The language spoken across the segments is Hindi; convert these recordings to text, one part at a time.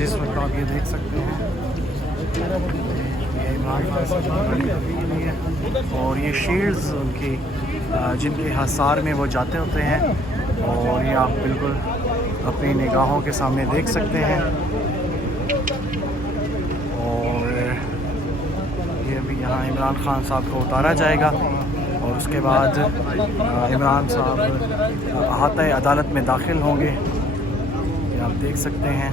जिस वक्त आप ये देख सकते हैं ये इमरान खान साहब की गाड़ी हुई है और ये शील्ड्स उनकी जिनके हसार में वो जाते होते हैं और ये आप बिल्कुल अपनी निगाहों के सामने देख सकते हैं। और ये अभी यहाँ इमरान खान साहब को उतारा जाएगा और उसके बाद इमरान साहब अहाता अदालत में दाखिल होंगे। ये आप देख सकते हैं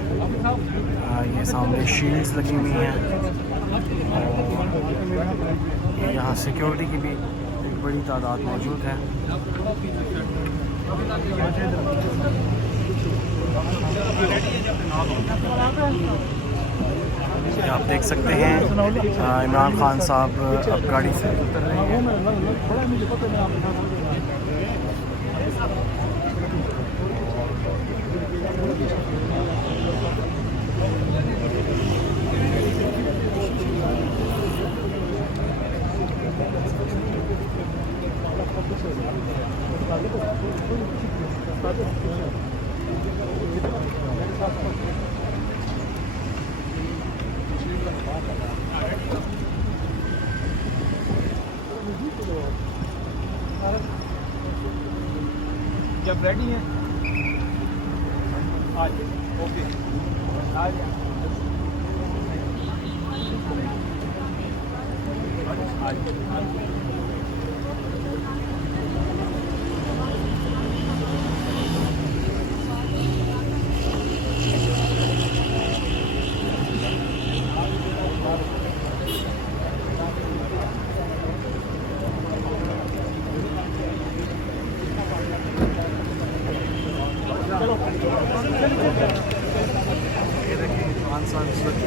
ये सामने शील्ड्स लगी हुई हैं और ये यहाँ सिक्योरिटी की भी एक बड़ी तादाद मौजूद है। आप देख सकते हैं इमरान खान साहब अब गाड़ी से उतर रहे हैं। जब रेडी हैं आज ओके आज ये देखिए इमरान साहब इस वक्त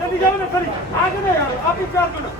जल्दी जाओ ना, आगे नहीं यार, आप ही प्यार करो।